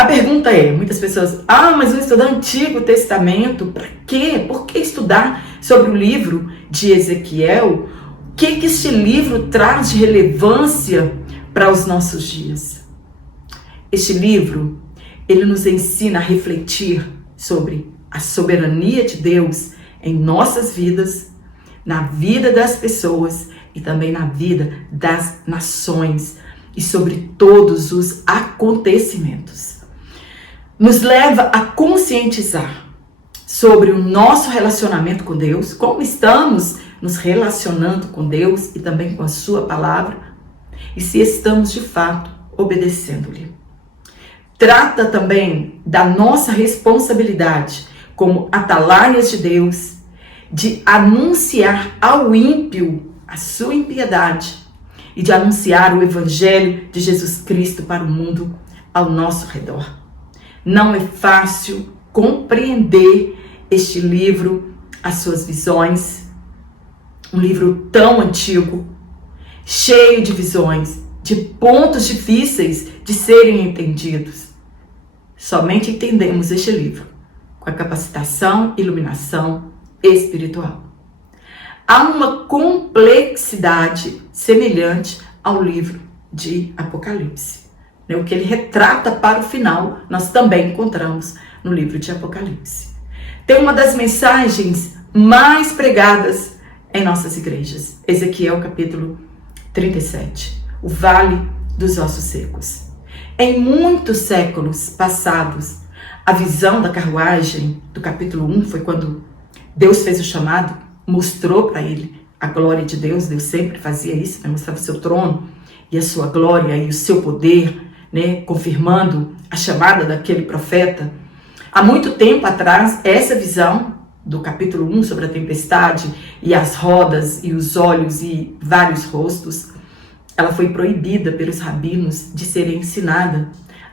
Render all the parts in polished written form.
A pergunta é, muitas pessoas, mas eu vou estudar Antigo Testamento, para quê? Por que estudar sobre o livro de Ezequiel? O que este livro traz de relevância para os nossos dias? Este livro, ele nos ensina a refletir sobre a soberania de Deus em nossas vidas, na vida das pessoas e também na vida das nações e sobre todos os acontecimentos. Nos leva a conscientizar sobre o nosso relacionamento com Deus, como estamos nos relacionando com Deus e também com a sua palavra, e se estamos de fato obedecendo-lhe. Trata também da nossa responsabilidade como atalaias de Deus, de anunciar ao ímpio a sua impiedade e de anunciar o evangelho de Jesus Cristo para o mundo ao nosso redor. Não é fácil compreender este livro, as suas visões, um livro tão antigo, cheio de visões, de pontos difíceis de serem entendidos. Somente entendemos este livro com a capacitação e iluminação espiritual. Há uma complexidade semelhante ao livro de Apocalipse. O que ele retrata para o final, nós também encontramos no livro de Apocalipse. Tem uma das mensagens mais pregadas em nossas igrejas, Ezequiel capítulo 37, o Vale dos Ossos Secos. Em muitos séculos passados, a visão da carruagem do capítulo 1 foi quando Deus fez o chamado, mostrou para ele a glória de Deus. Deus sempre fazia isso, mostrava o seu trono e a sua glória e o seu poder, confirmando a chamada daquele profeta. Há muito tempo atrás, essa visão do capítulo 1 sobre a tempestade e as rodas e os olhos e vários rostos, ela foi proibida pelos rabinos de ser ensinada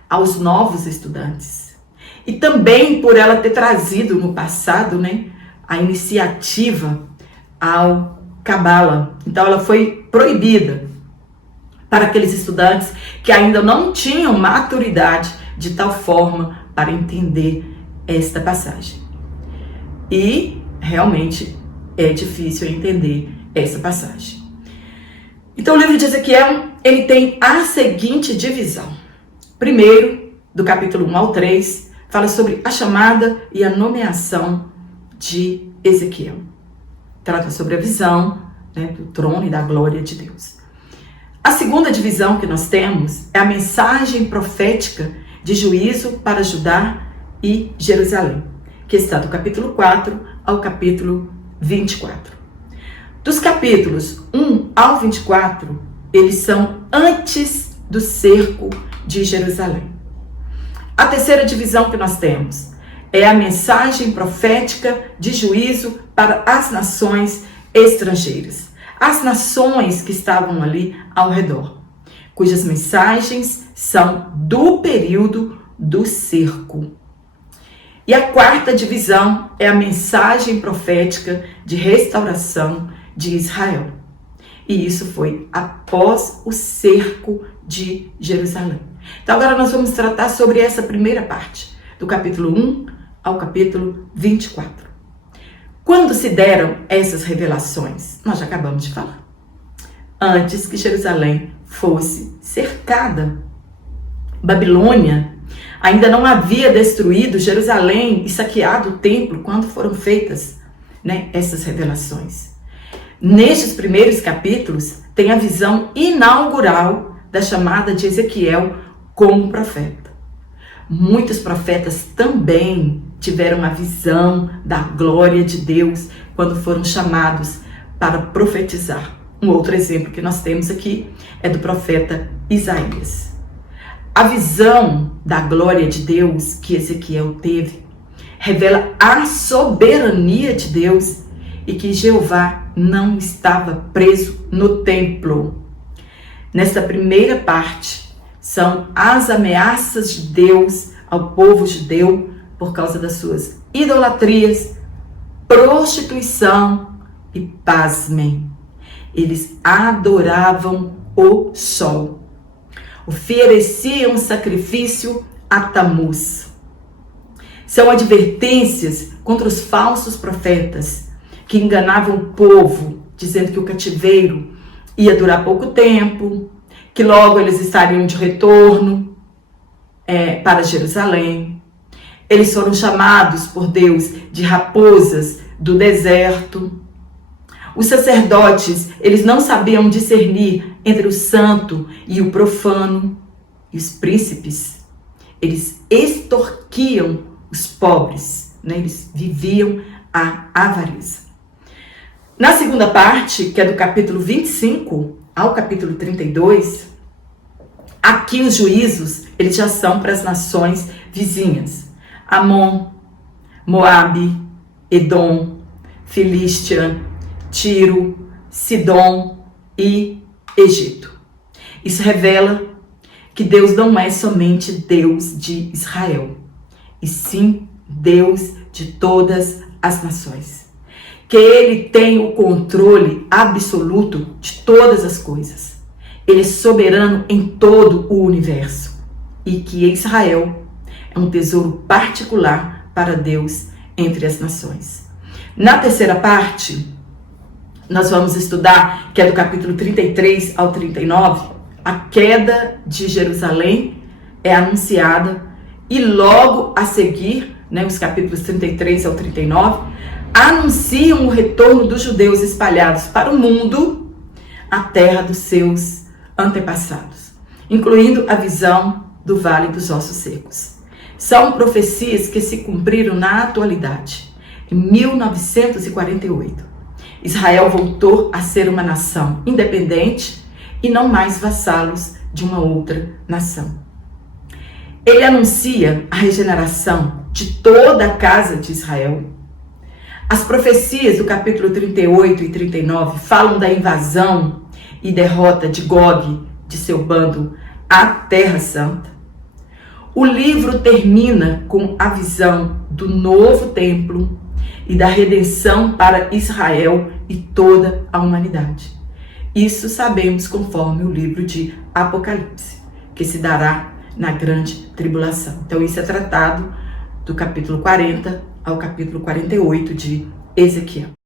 aos novos estudantes. E também por ela ter trazido no passado, a iniciativa ao Cabala. Então ela foi proibida para aqueles estudantes que ainda não tinham maturidade de tal forma para entender esta passagem. E realmente é difícil entender essa passagem. Então o livro de Ezequiel, ele tem a seguinte divisão. Primeiro, do capítulo 1 ao 3, fala sobre a chamada e a de Ezequiel. Trata sobre a visão do trono e da glória de Deus. A segunda divisão que nós temos é a mensagem profética de juízo para Judá e Jerusalém, que está do capítulo 4 ao capítulo 24. Dos capítulos 1 ao 24, eles são antes do cerco de Jerusalém. A terceira divisão que nós temos é a mensagem profética de juízo para as nações estrangeiras, as nações que estavam ali ao redor, cujas mensagens são do período do cerco. E a quarta divisão é a mensagem profética de restauração de Israel. E isso foi após o cerco de Jerusalém. Então agora nós vamos tratar sobre essa primeira parte, do capítulo 1 ao capítulo 24. Quando se deram essas revelações? Nós já acabamos de falar. Antes que Jerusalém fosse cercada. Babilônia ainda não havia destruído Jerusalém e saqueado o templo quando foram feitas essas revelações. Nestes primeiros capítulos tem a visão inaugural da chamada de Ezequiel como profeta. Muitos profetas também tiveram a visão da glória de Deus quando foram chamados para profetizar. Um outro exemplo que nós temos aqui é do profeta Isaías. A visão da glória de Deus que Ezequiel teve revela a soberania de Deus e que Jeová não estava preso no templo. Nesta primeira parte, são as ameaças de Deus ao povo judeu por causa das suas idolatrias, prostituição e pasmem. Eles adoravam o sol. Ofereciam sacrifício a Tamuz. São advertências contra os falsos profetas que enganavam o povo, dizendo que o cativeiro ia durar pouco tempo, que logo eles estariam de retorno para Jerusalém. Eles foram chamados por Deus de raposas do deserto. Os sacerdotes, eles não sabiam discernir entre o santo e o profano. E os príncipes, eles extorquiam os pobres, né? Eles viviam a avareza. Na segunda parte, que é do capítulo 25 ao capítulo 32, aqui os juízos, eles já são para as nações vizinhas. Amon, Moabe, Edom, Filístia, Tiro, Sidom e Egito. Isso revela que Deus não é somente Deus de Israel, e sim Deus de todas as nações. Que Ele tem o controle absoluto de todas as coisas. Ele é soberano em todo o universo. E que Israel é um tesouro particular para Deus entre as nações. Na terceira parte, nós vamos estudar, que é do capítulo 33 ao 39, a queda de Jerusalém é anunciada e logo a seguir, né, os capítulos 33 ao 39, anunciam o retorno dos judeus espalhados para o mundo, a terra dos seus antepassados, incluindo a visão do Vale dos Ossos Secos. São profecias que se cumpriram na atualidade. Em 1948, Israel voltou a ser uma nação independente e não mais vassalos de uma outra nação. Ele anuncia a regeneração de toda a casa de Israel. As profecias do capítulo 38 e 39 falam da invasão e derrota de Gog, de seu bando, à Terra Santa. O livro termina com a visão do novo templo e da redenção para Israel e toda a humanidade. Isso sabemos conforme o livro de Apocalipse, que se dará na grande tribulação. Então isso é tratado do capítulo 40 ao capítulo 48 de Ezequiel.